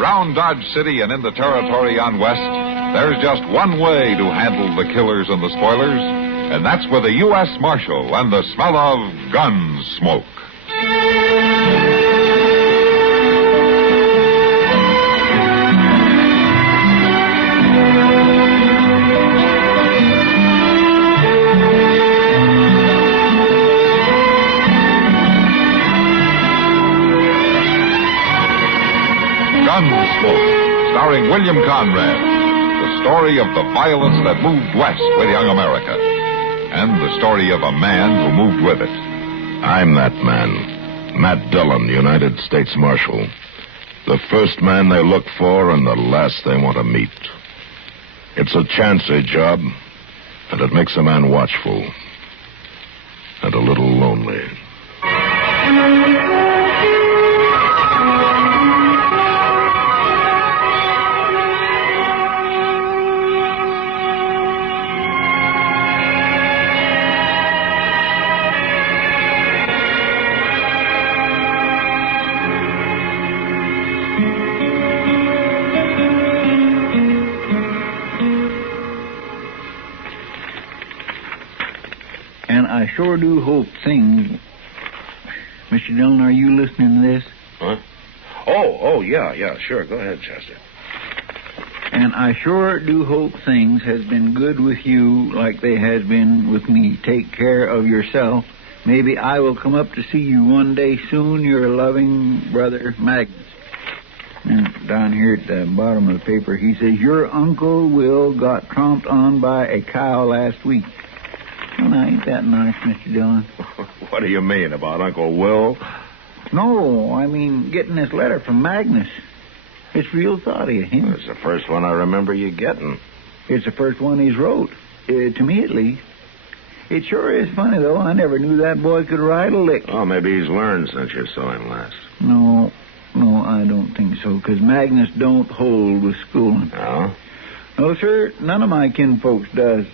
Around Dodge City and in the territory on West, there's just one way to handle the killers and the spoilers, and that's with a U.S. Marshal and the smell of Gunsmoke. Gunsmoke, starring William Conrad, the story of the violence that moved west with young America, and the story of a man who moved with it. I'm that man, Matt Dillon, United States Marshal. The first man they look for and the last they want to meet. It's a chancy job, and it makes a man watchful and a little lonely. I sure do hope things... Mr. Dillon, are you listening to this? Huh? Oh, yeah, sure. Go ahead, Chester. And I sure do hope things has been good with you like they has been with me. Take care of yourself. Maybe I will come up to see you one day soon. Your loving brother, Magnus. And down here at the bottom of the paper, he says, your Uncle Will got tromped on by a cow last week. Well, now, ain't that nice, Mr. Dillon? What do you mean, about Uncle Will? No, I mean getting this letter from Magnus. It's real thoughty of him. It's the first one I remember you getting. It's the first one he's wrote. To me, at least. It sure is funny, though. I never knew that boy could ride a lick. Oh, maybe he's learned since you saw him last. No, I don't think so, because Magnus don't hold with schooling. No? No, sir, none of my kinfolks does.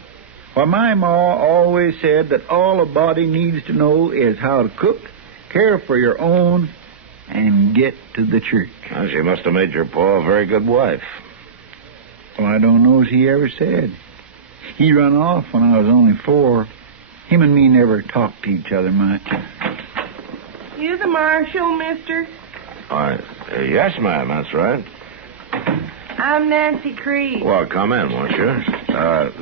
Why, my ma always said that all a body needs to know is how to cook, care for your own, and get to the church. Well, she must have made your pa a very good wife. Well, I don't know as he ever said. He run off when I was only 4. Him and me never talked to each other much. You the marshal, mister? Yes, ma'am, that's right. I'm Nancy Creed. Well, come in, won't you?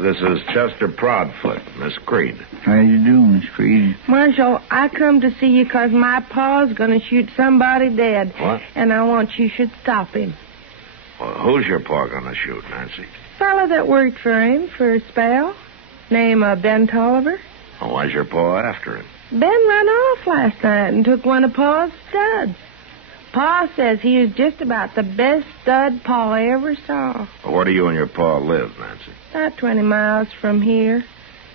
This is Chester Proudfoot, Miss Creed. How you doing, Miss Creed? Marshal, I come to see you 'cause my pa's going to shoot somebody dead. What? And I want you should stop him. Well, who's your pa going to shoot, Nancy? Fellow that worked for him for a spell. Name Ben Toliver. Well, why's your pa after him? Ben ran off last night and took one of Pa's studs. Pa says he was just about the best stud Pa ever saw. Well, where do you and your pa live, Nancy? About 20 miles from here,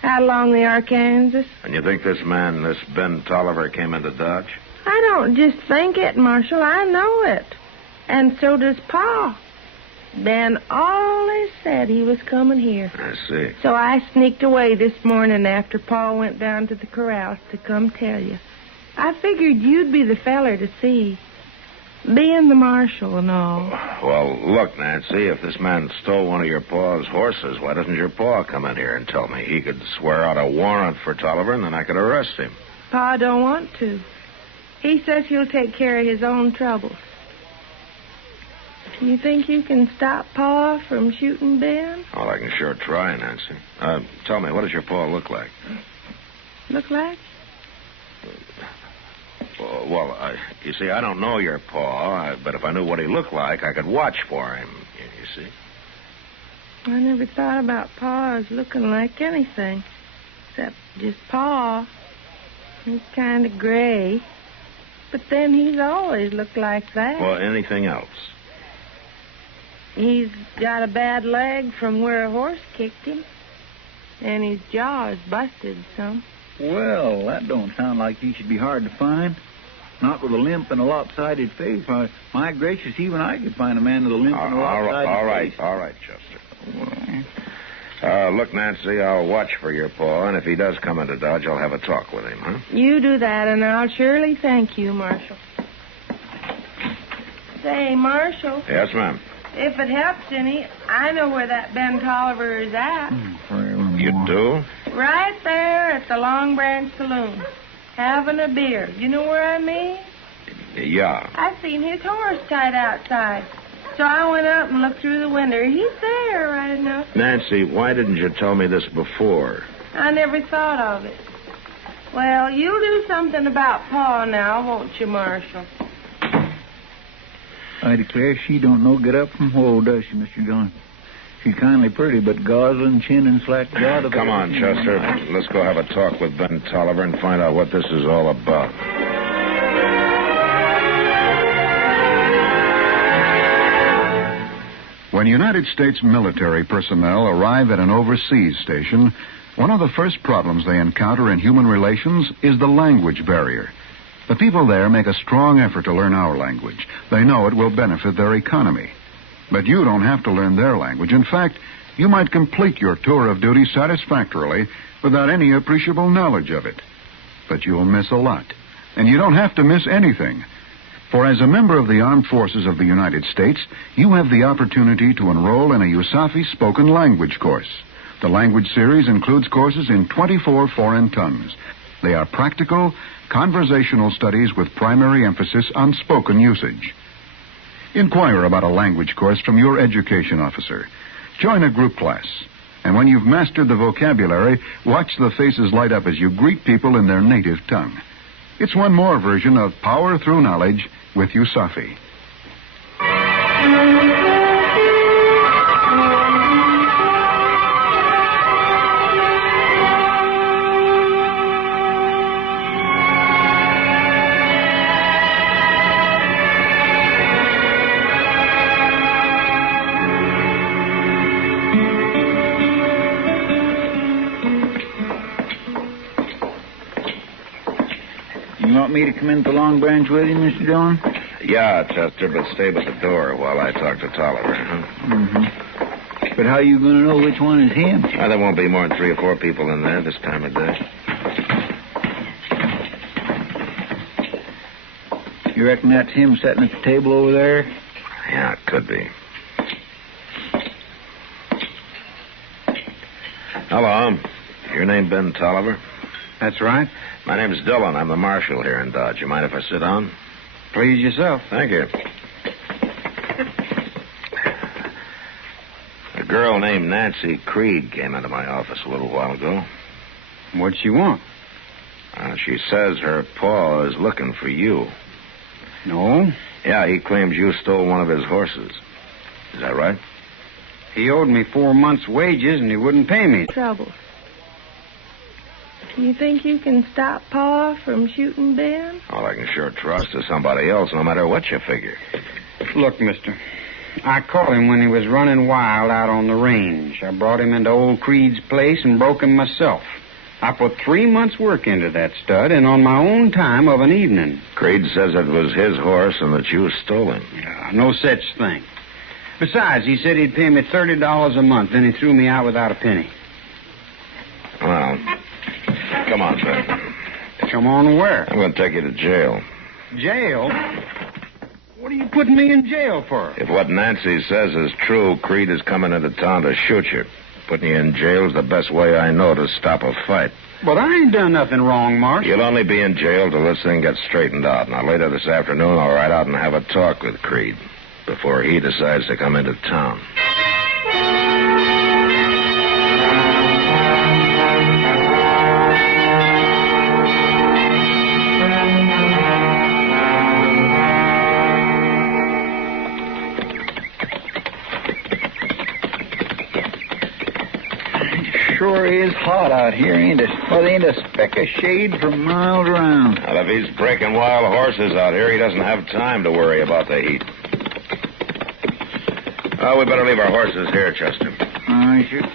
out along the Arkansas. And you think this man, this Ben Toliver, came into Dodge? I don't just think it, Marshal. I know it. And so does Pa. Ben always said he was coming here. I see. So I sneaked away this morning after Pa went down to the corrals to come tell you. I figured you'd be the feller to see. Being the marshal and all. Well, look, Nancy, if this man stole one of your pa's horses, why doesn't your pa come in here and tell me? He could swear out a warrant for Tolliver, and then I could arrest him. Pa don't want to. He says he'll take care of his own troubles. You think you can stop Pa from shooting Ben? Well, I can sure try, Nancy. Tell me, what does your pa look like? Look like? Well, you see, I don't know your pa, but if I knew what he looked like, I could watch for him, you see. I never thought about Pa as looking like anything, except just Pa. He's kind of gray, but then he's always looked like that. Well, anything else? He's got a bad leg from where a horse kicked him, and his jaw is busted some. Well, that don't sound like he should be hard to find. Not with a limp and a lopsided face. Why, my gracious, even I could find a man with a limp and a lopsided face. All right, Chester. Look, Nancy, I'll watch for your pa, and if he does come into Dodge, I'll have a talk with him, huh? You do that, and I'll surely thank you, Marshal. Say, Marshal, Yes, ma'am. if it helps any, I know where that Ben Toliver is at. You do? Right there at the Long Branch Saloon, having a beer. You know where I mean? Yeah. I seen his horse tied outside. So I went up and looked through the window. He's there right enough. Nancy, why didn't you tell me this before? I never thought of it. Well, you'll do something about Pa now, won't you, Marshal? I declare she don't know get up from whoa, does she, Mr. Dillon? She's kindly pretty, but goslin, chin, and slack jaw. Come on, Chester. Let's go have a talk with Ben Toliver and find out what this is all about. When United States military personnel arrive at an overseas station, one of the first problems they encounter in human relations is the language barrier. The people there make a strong effort to learn our language. They know it will benefit their economy. But you don't have to learn their language. In fact, you might complete your tour of duty satisfactorily without any appreciable knowledge of it. But you'll miss a lot. And you don't have to miss anything. For as a member of the Armed Forces of the United States, you have the opportunity to enroll in a USAFI spoken language course. The language series includes courses in 24 foreign tongues. They are practical, conversational studies with primary emphasis on spoken usage. Inquire about a language course from your education officer. Join a group class. And when you've mastered the vocabulary, watch the faces light up as you greet people in their native tongue. It's one more version of Power Through Knowledge with USAFI. You want me to come into Long Branch with you, Mr. Dillon? Yeah, Chester, but stay by the door while I talk to Tolliver, huh? Mm-hmm. But how are you going to know which one is him? There won't be more than 3 or 4 people in there this time of day. You reckon that's him sitting at the table over there? Yeah, it could be. Hello. Your name Ben Toliver? That's right. My name's Dillon. I'm the marshal here in Dodge. You mind if I sit down? Please yourself. Thank you. A girl named Nancy Creed came into my office a little while ago. What'd she want? She says her pa is looking for you. No. Yeah, he claims you stole one of his horses. Is that right? He owed me 4 months' wages, and he wouldn't pay me. Trouble. You think you can stop Pa from shooting Ben? Well, I can sure trust to somebody else, no matter what you figure. Look, mister, I caught him when he was running wild out on the range. I brought him into old Creed's place and broke him myself. I put 3 months' work into that stud, and on my own time of an evening. Creed says it was his horse and that you stole him. No such thing. Besides, he said he'd pay me $30 a month, then he threw me out without a penny. Well, come on, Ben. Come on where? I'm going to take you to jail. Jail? What are you putting me in jail for? If what Nancy says is true, Creed is coming into town to shoot you. Putting you in jail is the best way I know to stop a fight. But I ain't done nothing wrong, Marshal. You'll only be in jail till this thing gets straightened out. Now, later this afternoon, I'll ride out and have a talk with Creed before he decides to come into town. Sure is hot out here, ain't it? Well, there ain't a speck of shade for miles around. Well, if he's breaking wild horses out here, he doesn't have time to worry about the heat. Oh, we better leave our horses here, Chester. I should.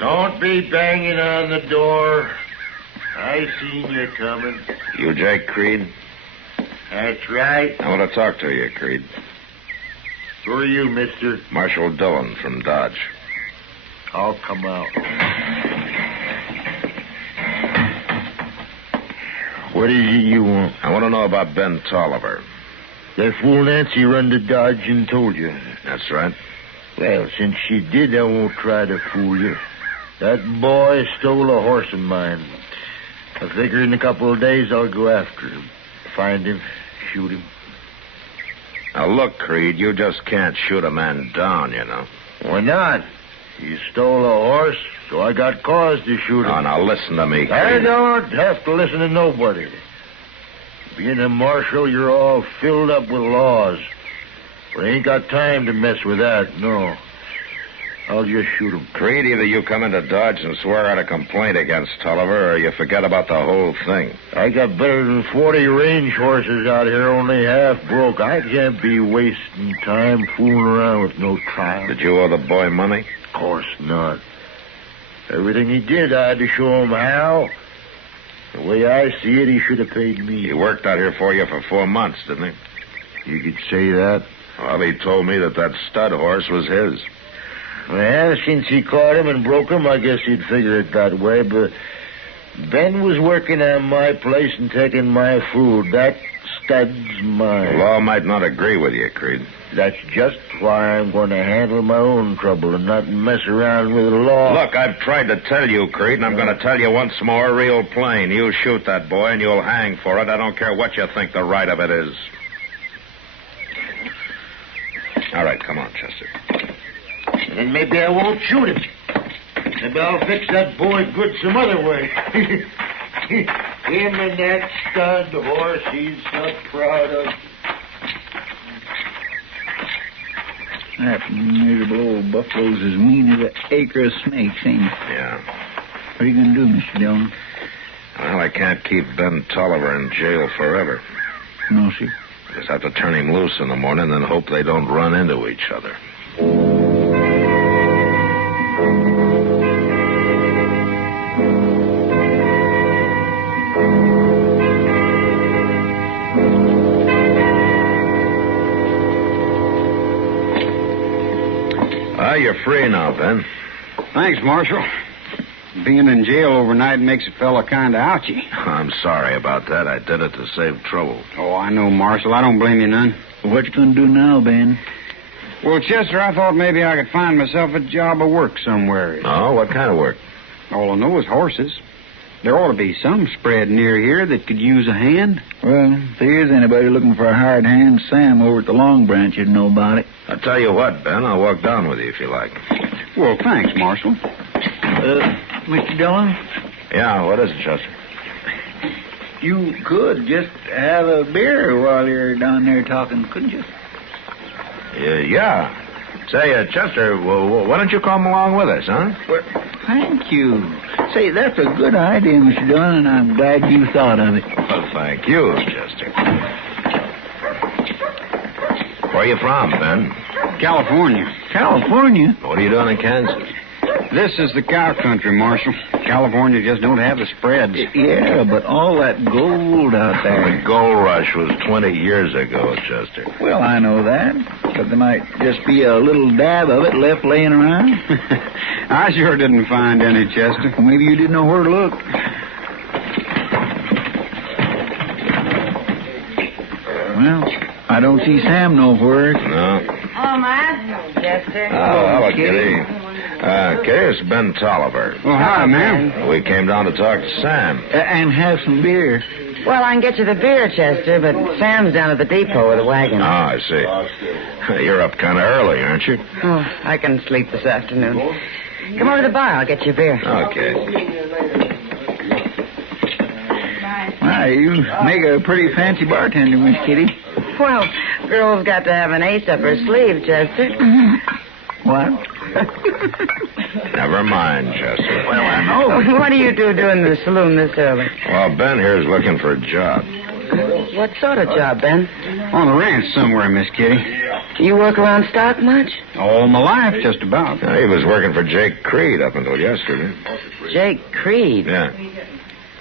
Don't be banging on the door. I seen you coming. You Jake Creed? That's right. I want to talk to you, Creed. Who are you, mister? Marshal Dillon from Dodge. I'll come out. What is it you want? I want to know about Ben Toliver. That fool Nancy run to Dodge and told you. That's right. Well, since she did, I won't try to fool you. That boy stole a horse of mine. I figure in a couple of days I'll go after him. Find him, shoot him. Now, look, Creed, you just can't shoot a man down, you know. Why not? He stole a horse, so I got cause to shoot him. Oh, now listen to me, Creed. I don't have to listen to nobody. Being a marshal, you're all filled up with laws. But I ain't got time to mess with that, no. I'll just shoot him. Creed, either you come into Dodge and swear out a complaint against Tolliver, or you forget about the whole thing. I got better than 40 range horses out here, only half broke. I can't be wasting time fooling around with no trial. Did you owe the boy money? Of course not. Everything he did, I had to show him how. The way I see it, he should have paid me. He worked out here for you for 4 months, didn't he? You could say that. Well, he told me that stud horse was his. Well, since he caught him and broke him, I guess he'd figure it that way. But Ben was working on my place and taking my food. That stud's mine. The law might not agree with you, Creed. That's just why I'm going to handle my own trouble and not mess around with the law. Look, I've tried to tell you, Creed, and I'm going to tell you once more, real plain. You shoot that boy and you'll hang for it. I don't care what you think the right of it is. All right, come on, Chester. And maybe I won't shoot him. Maybe I'll fix that boy good some other way. Him and that stud horse he's so proud of. That miserable old buffalo's as mean as an acre of snakes, ain't he? Yeah. What are you going to do, Mr. Dillon? Well, I can't keep Ben Toliver in jail forever. No, sir. Just have to turn him loose in the morning and hope they don't run into each other. You're free now, Ben. Thanks, Marshal. Being in jail overnight makes a fella kind of ouchy. I'm sorry about that. I did it to save trouble. Oh, I know, Marshal. I don't blame you none. What you going to do now, Ben? Well, Chester, I thought maybe I could find myself a job of work somewhere. Oh, what kind of work? All I know is horses. There ought to be some spread near here that could use a hand. Well, if there is anybody looking for a hired hand, Sam over at the Long Branch would know about it. I'll tell you what, Ben. I'll walk down with you if you like. Well, thanks, Marshal. Mr. Dillon? Yeah, what is it, Chester? You could just have a beer while you're down there talking, couldn't you? Yeah. Say, Chester, why don't you come along with us, huh? Well, thank you. Say, that's a good idea, Mr. Dillon, and I'm glad you thought of it. Well, thank you, Chester. Where are you from, Ben? California. California? What are you doing in Kansas? This is the cow country, Marshal. California just don't have the spreads. Yeah, but all that gold out there. The gold rush was 20 years ago, Chester. Well, I know that. But there might just be a little dab of it left laying around. I sure didn't find any, Chester. Well, maybe you didn't know where to look. Well, I don't see Sam nowhere. No. Oh, Matt. Chester. Oh, hello, Kitty. Kitty, it's Ben Toliver. Oh, hi, ma'am. We came down to talk to Sam. And have some beer. Well, I can get you the beer, Chester, but Sam's down at the depot with a wagon. Oh, I see. You're up kind of early, aren't you? Oh, I can sleep this afternoon. Come over to the bar. I'll get you beer. Okay. Why, you make a pretty fancy bartender, Miss Kitty. Well, girl's got to have an ace up her sleeve, Chester. What? Never mind, Chester. Well, I know. What do you do in the saloon this early? Well, Ben here's looking for a job. What sort of job, Ben? On the ranch somewhere, Miss Kitty. You work around stock much? All my life, just about. He was working for Jake Creed up until yesterday. Jake Creed? Yeah.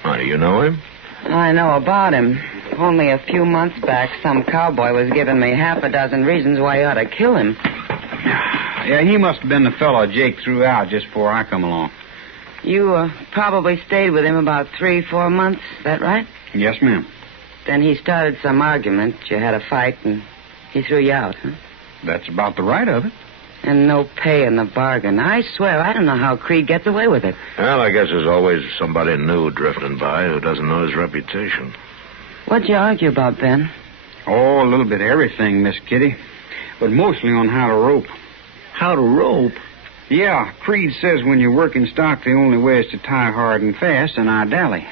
Oh, do you know him? I know about him. Only a few months back, some cowboy was giving me half a dozen reasons why I ought to kill him. Yeah, he must have been the fellow Jake threw out just before I come along. You probably stayed with him about 3-4 months, is that right? Yes, ma'am. Then he started some argument. You had a fight, and he threw you out, huh? That's about the right of it. And no pay in the bargain. I swear, I don't know how Creed gets away with it. Well, I guess there's always somebody new drifting by who doesn't know his reputation. What'd you argue about, Ben? Oh, a little bit of everything, Miss Kitty. But mostly on how to rope. How to rope? Yeah, Creed says when you're working stock, the only way is to tie hard and fast, and I dally.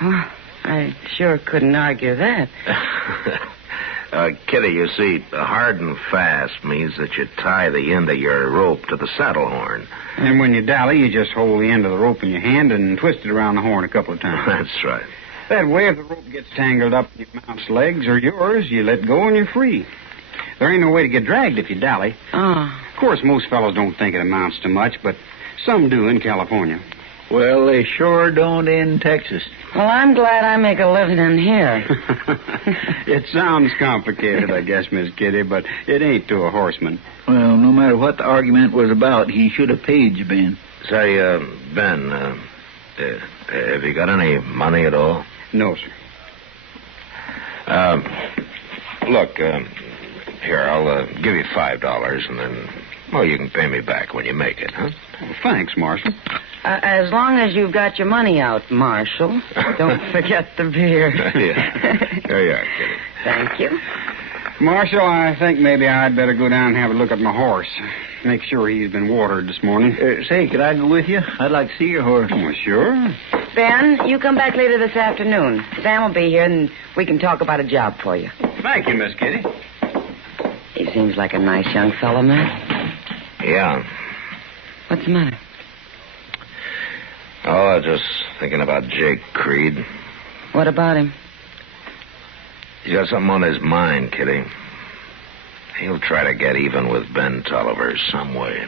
Oh, I sure couldn't argue that. Kitty, you see, hard and fast means that you tie the end of your rope to the saddle horn. And when you dally, you just hold the end of the rope in your hand and twist it around the horn a couple of times. That's right. That way, if the rope gets tangled up in your mount's legs or yours, you let go and you're free. There ain't no way to get dragged if you dally. Oh. Of course, most fellows don't think it amounts to much, but some do in California. Well, they sure don't in Texas. Well, I'm glad I make a living in here. It sounds complicated, I guess, Miss Kitty, but it ain't to a horseman. Well, no matter what the argument was about, he should have paid you, Ben. Say, Ben, have you got any money at all? No, sir. Look, here, I'll give you $5, and then, well, you can pay me back when you make it, huh? Well, thanks, Marshal. As long as you've got your money out, Marshal. Don't forget the beer. Yeah. There you are, Kitty. Thank you. Marshal, I think maybe I'd better go down and have a look at my horse. Make sure he's been watered this morning. Say, could I go with you? I'd like to see your horse. Oh, sure. Ben, you come back later this afternoon. Sam will be here, and we can talk about a job for you. Thank you, Miss Kitty. He seems like a nice young fellow, Matt. Yeah. What's the matter? Oh, I was just thinking about Jake Creed. What about him? He's got something on his mind, Kitty. He'll try to get even with Ben Toliver some way.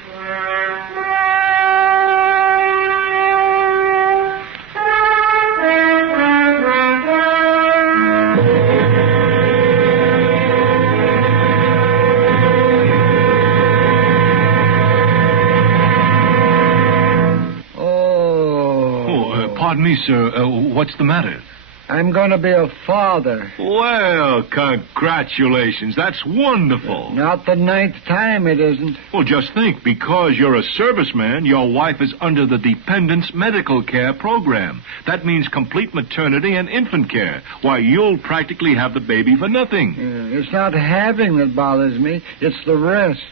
Pardon me, sir. What's the matter? I'm going to be a father. Well, congratulations. That's wonderful. Not the 9th time it isn't. Well, just think. Because you're a serviceman, your wife is under the Dependents Medical Care Program. That means complete maternity and infant care. Why, you'll practically have the baby for nothing. It's not having that bothers me. It's the rest.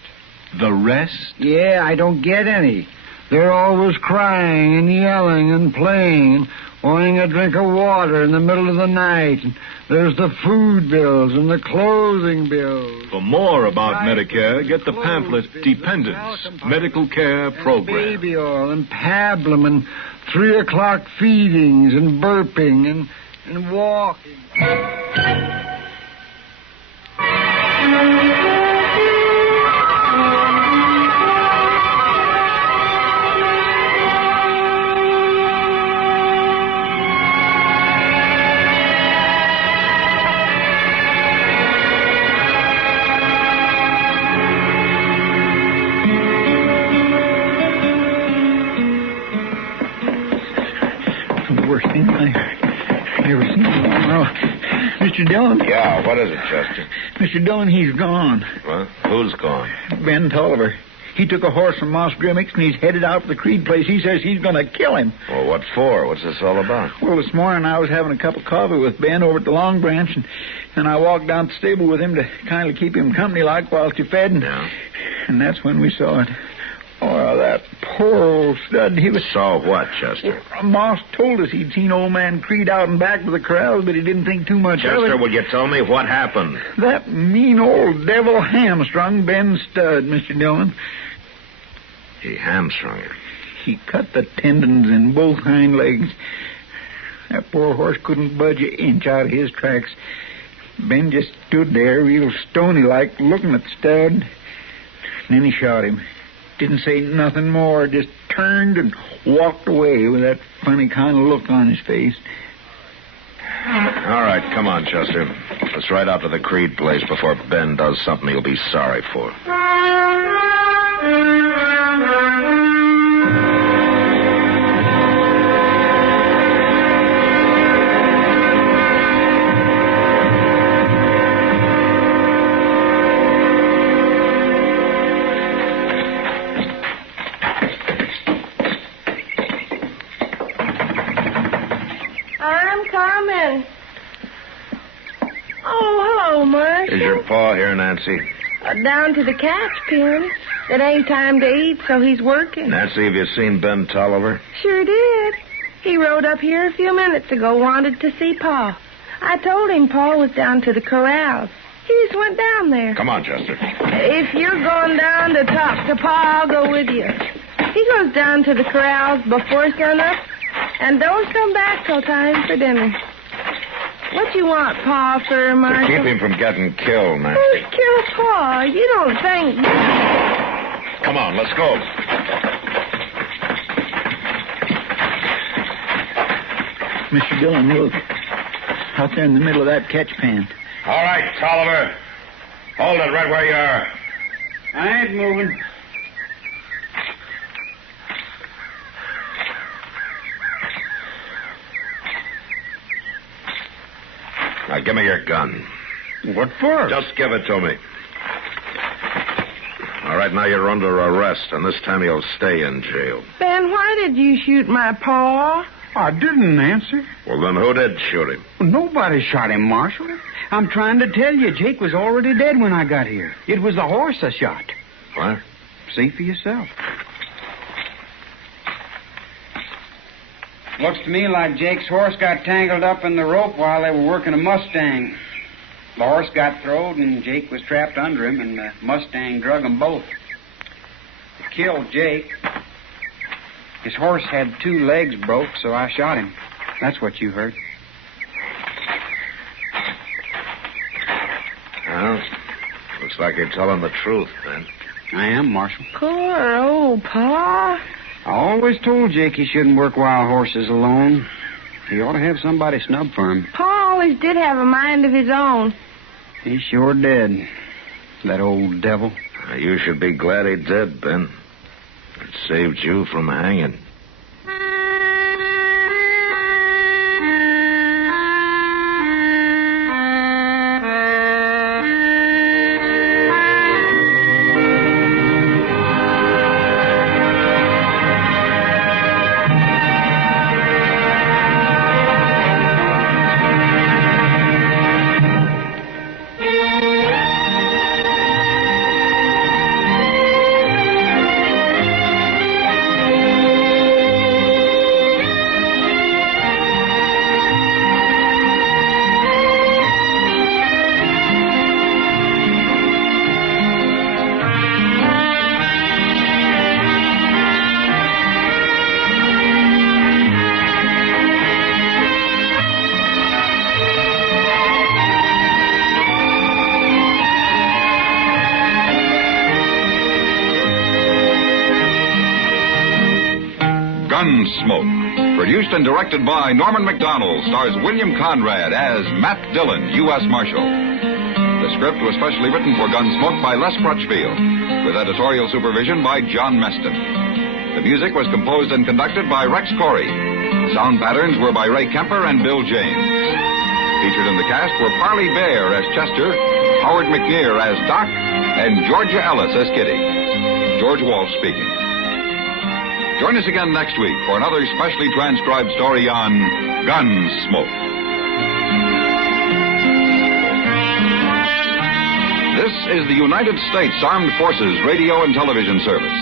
The rest? Yeah, I don't get any. They're always crying and yelling and playing and wanting a drink of water in the middle of the night. And there's the food bills and the clothing bills. For more about Medicare, get the pamphlet Dependents Medical Care Program. Baby oil and pablum and 3 o'clock feedings and burping and walking. Mr. Dillon? Yeah, what is it, Chester? Mr. Dillon, he's gone. What? Who's gone? Ben Toliver. He took a horse from Moss Grimmick's and he's headed out for the Creed place. He says he's going to kill him. Well, what for? What's this all about? Well, this morning I was having a cup of coffee with Ben over at the Long Branch, and I walked down to the stable with him to kind of keep him company like while he fed. And that's when we saw it. Oh, that poor old stud. He was... Saw what, Chester? Moss told us he'd seen old man Creed out and back with the corrals, but he didn't think too much of it. Chester, will you tell me what happened? That mean old devil hamstrung Ben's stud, Mr. Dillon. He hamstrung it. He cut the tendons in both hind legs. That poor horse couldn't budge an inch out of his tracks. Ben just stood there real stony-like, looking at the stud. And then he shot him. Didn't say nothing more, just turned and walked away with that funny kind of look on his face. All right, come on, Chester. Let's ride out to the Creed place before Ben does something he'll be sorry for. I'm coming. Oh, hello, Marshal. Is your pa here, Nancy? Down to the catch pen. It ain't time to eat, so he's working. Nancy, have you seen Ben Toliver? Sure did. He rode up here a few minutes ago, wanted to see Pa. I told him Pa was down to the corrals. He just went down there. Come on, Chester. If you're going down to talk to Pa, I'll go with you. He goes down to the corrals before sunup, and don't come back till time for dinner. What you want Pa for, Marshal? To keep him from getting killed, Nancy. Who's killed Pa? You don't think... Come on, let's go. Mr. Dillon, look. Out there in the middle of that catch pan. All right, Tolliver. Hold it right where you are. I ain't moving. Now, give me your gun. What for? Just give it to me. All right, now you're under arrest, and this time you'll stay in jail. Ben, why did you shoot my Pa? I didn't, Nancy. Well, then who did shoot him? Nobody shot him, Marshal. I'm trying to tell you, Jake was already dead when I got here. It was the horse I shot. What? See for yourself. Looks to me like Jake's horse got tangled up in the rope while they were working a Mustang. The horse got throwed, and Jake was trapped under him, and the Mustang drug them both. It killed Jake. His horse had 2 legs broke, so I shot him. That's what you heard. Well, looks like you're telling the truth, then. I am, Marshal. Poor old Pa. I always told Jake he shouldn't work wild horses alone. He ought to have somebody snub for him. Pa always did have a mind of his own. He sure did. That old devil. You should be glad he did, Ben. It saved you from hanging. Gunsmoke, produced and directed by Norman Macdonnell, stars William Conrad as Matt Dillon, U.S. Marshal. The script was specially written for Gunsmoke by Les Crutchfield, with editorial supervision by John Meston. The music was composed and conducted by Rex Corey. Sound patterns were by Ray Kemper and Bill James. Featured in the cast were Parley Bear as Chester, Howard McNear as Doc, and Georgia Ellis as Kitty. George Walsh speaking. Join us again next week for another specially transcribed story on Gunsmoke. This is the United States Armed Forces Radio and Television Service.